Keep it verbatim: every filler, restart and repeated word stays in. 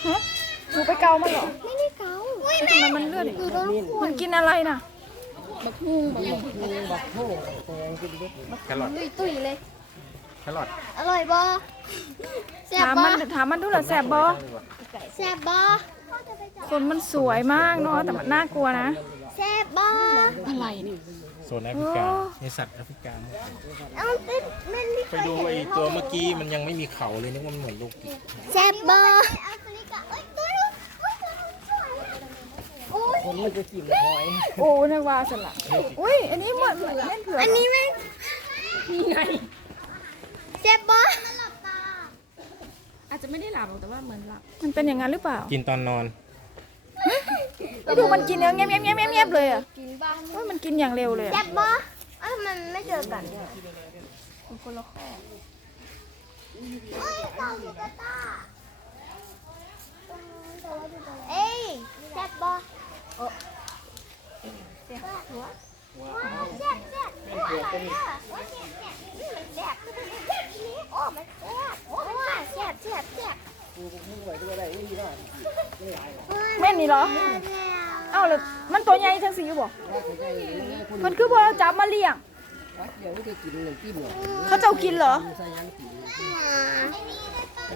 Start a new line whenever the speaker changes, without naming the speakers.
ฮะหนูไปเกามันเหรอ
ไม่ได้เกา
ทำไมมันเลือด
คือโดนขว
มั
ด
นกินอะไรน่ะ
บักฮุงบักฮุง
บักโถ่แตงกินดิ
แครอท
ตุยตุยเลย
แครอท
อร่อยบ่แซ่บ
ถาม
บ่
มันถามมันดูหน่ะแสบบอ
แซ่บบ่
คนมันสวยมากเนาะแต่มันน่ากลัวนะ
แซ่บบ่
อะไรเนี่ย
โซนแอฟริกาในสัตว์แอฟริกา
เอาเป็นมันไม่เค
ไป
ย
ดู
เห็น
ไอ้ตัวเมื่อกี้มันยังไม่มีเขาเลยนึกว่ามันเหมือนลูก
แซ่บบ่แอฟริกาเอ้ยตัวนู้นเอ้ยตัวนู้นสวยโอ้ย
คนมันจะกินหอย
โอ้นึกว่าสลัดอุ้ยอันนี้เหมือนเหมือนเล่นเผือก
อันนี้ไหมนี่ไงแซ่บบ่
อาจจะไม่ได้หลับแต่ว่าเหมือนหลับมันเป็นอย่างนั้นหรือเปล่า
กินตอนนอน
ไปดูมันกินแล้วเงียบเงียบเงียบเงียบเลยอ่ะ
กินบ้าง
ว่ามันกินอย่างเร็วเลย
แซ่
อะ
บบ่เอ้ยมันไม่เจอกัน
คนละข้อ
เอ้ยเต่าอยู่กับตาเอ้ยแซ่บบ่แซ่บหัวแซ่บแซ่บหัวอะไรอ่ะโอ้ยแซ่บแซ่บนี่มันแซ่บนี่โอ้มันแซ่บโอ้ยแซ่บแซ่บแซ่บ
กูมึงไหวด้วยได้อุ้ยน่ะไม่หลายหรอก
แม่นนี่เหรอ เอ้าแล้วมันตัวใหญ่ทั้งสี่อยู่บ่มันคือบ่จับมาเลี้ยง
เดี๋ยวไม่ได้กินหนึ่งจิ้มหรอก
เขาจะเอากินเหรอ
ใส่ยังกิน
แซ่บ